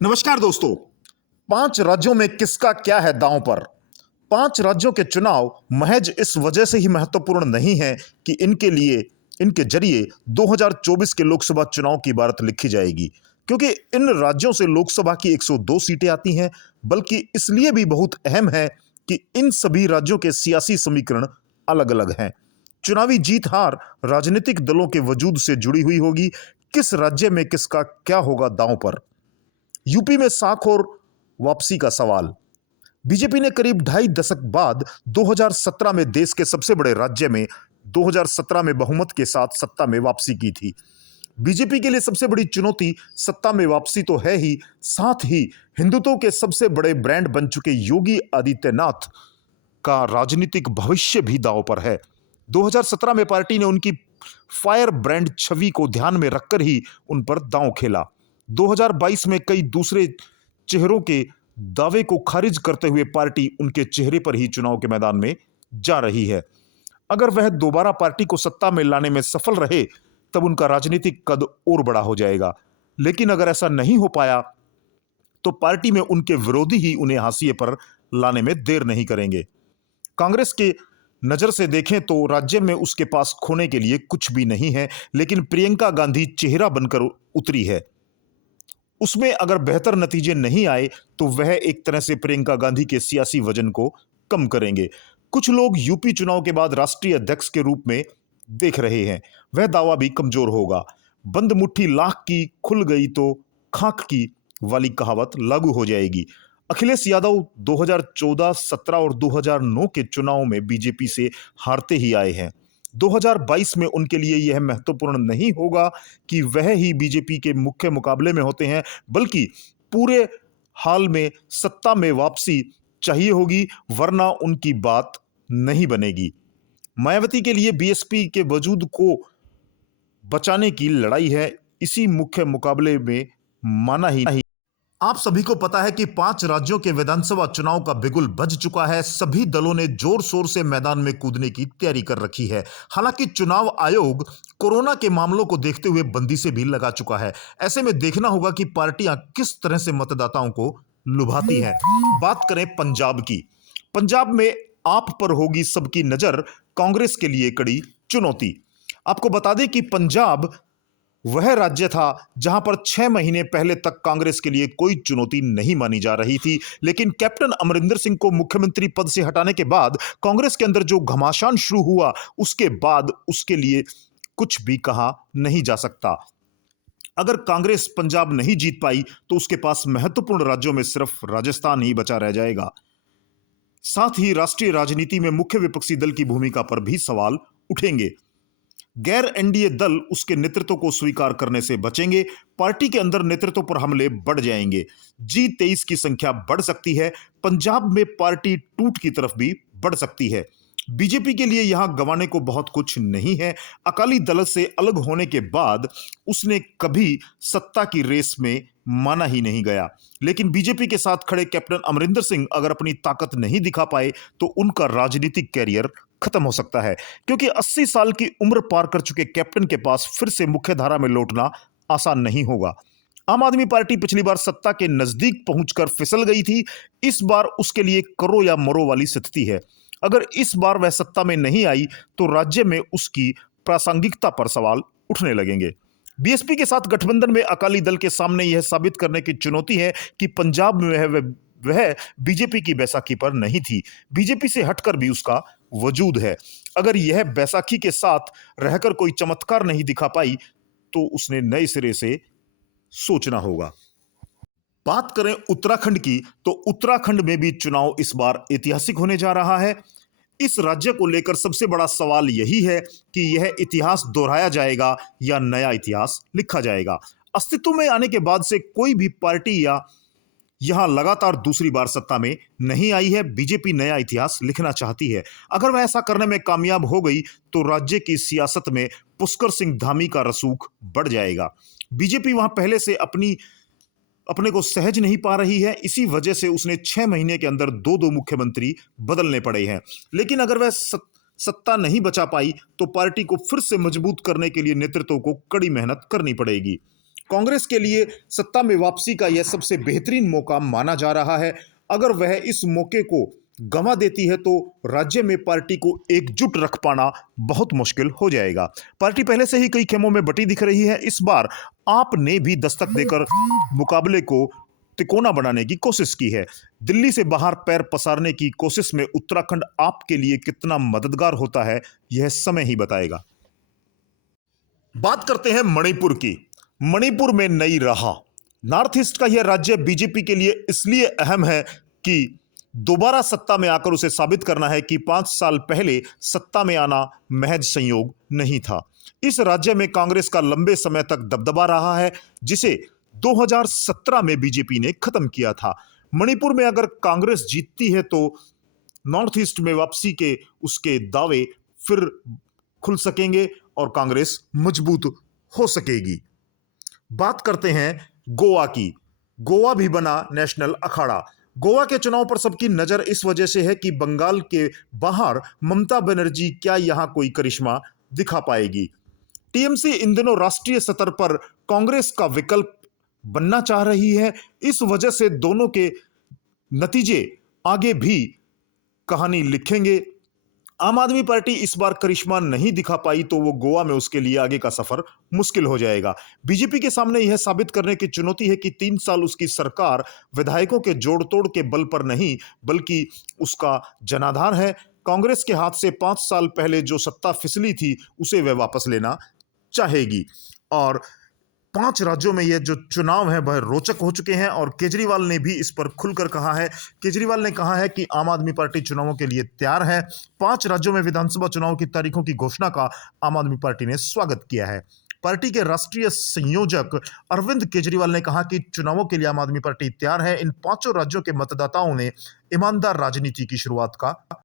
नमस्कार दोस्तों। 5 राज्यों में किसका क्या है दांव पर। 5 राज्यों के चुनाव महज इस वजह से ही महत्वपूर्ण नहीं है कि इनके जरिए 2024 के लोकसभा चुनाव की इबारत लिखी जाएगी, क्योंकि इन राज्यों से लोकसभा की 102 सीटें आती हैं, बल्कि इसलिए भी बहुत अहम है कि इन सभी राज्यों के सियासी समीकरण अलग-अलग हैं। चुनावी जीत हार राजनीतिक दलों के वजूद से जुड़ी हुई होगी। किस राज्य में किसका क्या होगा दांव पर। यूपी में साख और वापसी का सवाल। बीजेपी ने करीब ढाई दशक बाद 2017 में देश के सबसे बड़े राज्य में 2017 में बहुमत के साथ सत्ता में वापसी की थी। बीजेपी के लिए सबसे बड़ी चुनौती सत्ता में वापसी तो है ही, साथ ही हिंदुत्व के सबसे बड़े ब्रांड बन चुके योगी आदित्यनाथ का राजनीतिक भविष्य भी दांव पर है। 2017 में पार्टी ने उनकी फायर ब्रांड छवि को ध्यान में रखकर ही उन पर दांव खेला। 2022 में कई दूसरे चेहरों के दावे को खारिज करते हुए पार्टी उनके चेहरे पर ही चुनाव के मैदान में जा रही है। अगर वह दोबारा पार्टी को सत्ता में लाने में सफल रहे तब उनका राजनीतिक कद और बड़ा हो जाएगा, लेकिन अगर ऐसा नहीं हो पाया तो पार्टी में उनके विरोधी ही उन्हें हाशिए पर लाने में देर नहीं करेंगे। कांग्रेस के नजर से देखें तो राज्य में उसके पास खोने के लिए कुछ भी नहीं है, लेकिन प्रियंका गांधी चेहरा बनकर उतरी है। उसमें अगर बेहतर नतीजे नहीं आए तो वह एक तरह से प्रियंका गांधी के सियासी वजन को कम करेंगे। कुछ लोग यूपी चुनाव के बाद राष्ट्रीय अध्यक्ष के रूप में देख रहे हैं। वह दावा भी कमजोर होगा। बंद मुट्ठी लाख की खुल गई तो खाक की वाली कहावत लागू हो जाएगी। अखिलेश यादव 2014, 17 और 2009 के चुनाव में बीजेपी से हारते ही आए हैं। 2022 में उनके लिए यह महत्वपूर्ण नहीं होगा कि वह ही बीजेपी के मुख्य मुकाबले में होते हैं, बल्कि पूरे हाल में सत्ता में वापसी चाहिए होगी, वरना उनकी बात नहीं बनेगी। मायावती के लिए बीएसपी के वजूद को बचाने की लड़ाई है। इसी मुख्य मुकाबले में माना ही नहीं। आप सभी को पता है कि 5 राज्यों के विधानसभा चुनाव का बिगुल बज चुका है। सभी दलों ने जोर शोर से मैदान में कूदने की तैयारी कर रखी है। हालांकि चुनाव आयोग कोरोना के मामलों को देखते हुए बंदिशें भी लगा चुका है। ऐसे में देखना होगा कि पार्टियां किस तरह से मतदाताओं को लुभाती हैं। बात करें पंजाब की। पंजाब में आप पर होगी सबकी नजर, कांग्रेस के लिए कड़ी चुनौती। आपको बता दें कि पंजाब वह राज्य था जहां पर 6 महीने पहले तक कांग्रेस के लिए कोई चुनौती नहीं मानी जा रही थी, लेकिन कैप्टन अमरिंदर सिंह को मुख्यमंत्री पद से हटाने के बाद कांग्रेस के अंदर जो घमासान शुरू हुआ, उसके बाद उसके लिए कुछ भी कहा नहीं जा सकता। अगर कांग्रेस पंजाब नहीं जीत पाई तो उसके पास महत्वपूर्ण राज्यों में सिर्फ राजस्थान ही बचा रह जाएगा। साथ ही राष्ट्रीय राजनीति में मुख्य विपक्षी दल की भूमिका पर भी सवाल उठेंगे। गैर एनडीए दल उसके नेतृत्व को स्वीकार करने से बचेंगे। पार्टी के अंदर नेतृत्व पर हमले बढ़ जाएंगे। G23 की संख्या बढ़ सकती है। पंजाब में पार्टी टूट की तरफ भी बढ़ सकती है। बीजेपी के लिए यहां गंवाने को बहुत कुछ नहीं है। अकाली दल से अलग होने के बाद उसने कभी सत्ता की रेस में माना ही नहीं गया, लेकिन बीजेपी के साथ खड़े कैप्टन अमरिंदर सिंह अगर अपनी ताकत नहीं दिखा पाए तो उनका राजनीतिक कैरियर खत्म हो सकता है, क्योंकि 80 साल की उम्र पार कर चुके कैप्टन के पास फिर से मुख्य धारा में लौटना आसान नहीं होगा। आम आदमी पार्टी पिछली बार सत्ता के नजदीक पहुंचकर फिसल गई थी। इस बार उसके लिए करो या मरो वाली स्थिति है। अगर इस बार वह सत्ता में नहीं आई तो राज्य में उसकी प्रासंगिकता पर सवाल उठने लगेंगे। बीएसपी के साथ गठबंधन में अकाली दल के सामने यह साबित करने की चुनौती है कि पंजाब में वह बीजेपी की बैसाखी पर नहीं थी। बीजेपी से हटकर भी उसका वजूद है। अगर यह बैसाखी के साथ रहकर कोई चमत्कार नहीं दिखा पाई तो उसने नए सिरे से सोचना होगा। बात करें उत्तराखंड की तो उत्तराखंड में भी चुनाव इस बार ऐतिहासिक होने जा रहा है। इस राज्य को लेकर सबसे बड़ा सवाल यही है कि यह इतिहास दोहराया जाएगा या नया इतिहास लिखा जाएगा। अस्तित्व में आने के बाद से कोई भी पार्टी या यहां लगातार दूसरी बार सत्ता में नहीं आई है। बीजेपी नया इतिहास लिखना चाहती है। अगर वह ऐसा करने में कामयाब हो गई तो राज्य की सियासत में पुष्कर सिंह धामी का रसूख बढ़ जाएगा। बीजेपी वहां पहले से अपने को सहज नहीं पा रही है। इसी वजह से उसने 6 महीने के अंदर 2 मुख्यमंत्री बदलने पड़े हैं। लेकिन अगर वह सत्ता नहीं बचा पाई तो पार्टी को फिर से मजबूत करने के लिए नेतृत्व को कड़ी मेहनत करनी पड़ेगी। कांग्रेस के लिए सत्ता में वापसी का यह सबसे बेहतरीन मौका माना जा रहा है। अगर वह इस मौके को गंवा देती है तो राज्य में पार्टी को एकजुट रख पाना बहुत मुश्किल हो जाएगा। पार्टी पहले से ही कई खेमों में बटी दिख रही है। इस बार आप ने भी दस्तक देकर मुकाबले को तिकोना बनाने की कोशिश की है। दिल्ली से बाहर पैर पसारने की कोशिश में उत्तराखंड आपके लिए कितना मददगार होता है, यह समय ही बताएगा। बात करते हैं मणिपुर की। मणिपुर में नई राह। नॉर्थ ईस्ट का यह राज्य बीजेपी के लिए इसलिए अहम है कि दोबारा सत्ता में आकर उसे साबित करना है कि 5 साल पहले सत्ता में आना महज संयोग नहीं था। इस राज्य में कांग्रेस का लंबे समय तक दबदबा रहा है, जिसे 2017 में बीजेपी ने खत्म किया था। मणिपुर में अगर कांग्रेस जीतती है तो नॉर्थ ईस्ट में वापसी के उसके दावे फिर खुल सकेंगे और कांग्रेस मजबूत हो सकेगी। बात करते हैं गोवा की। गोवा भी बना नेशनल अखाड़ा। गोवा के चुनाव पर सबकी नजर इस वजह से है कि बंगाल के बाहर ममता बनर्जी क्या यहां कोई करिश्मा दिखा पाएगी। टीएमसी इन दिनों राष्ट्रीय स्तर पर कांग्रेस का विकल्प बनना चाह रही है। इस वजह से दोनों के नतीजे आगे भी कहानी लिखेंगे। आम आदमी पार्टी इस बार करिश्मा नहीं दिखा पाई तो वो गोवा में उसके लिए आगे का सफर मुश्किल हो जाएगा। बीजेपी के सामने यह साबित करने की चुनौती है कि 3 साल उसकी सरकार विधायकों के जोड़ तोड़ के बल पर नहीं बल्कि उसका जनाधार है। कांग्रेस के हाथ से 5 साल पहले जो सत्ता फिसली थी उसे वह वापस लेना चाहेगी। और 5 राज्यों में ये जो चुनाव है वह रोचक हो चुके हैं और केजरीवाल ने भी इस पर खुलकर कहा है। केजरीवाल ने कहा है कि आम आदमी पार्टी चुनावों के लिए तैयार है। 5 राज्यों में विधानसभा चुनाव की तारीखों की घोषणा का आम आदमी पार्टी ने स्वागत किया है। पार्टी के राष्ट्रीय संयोजक अरविंद केजरीवाल ने कहा कि चुनावों के लिए आम आदमी पार्टी तैयार है। इन 5 राज्यों के मतदाताओं ने ईमानदार राजनीति की शुरुआत का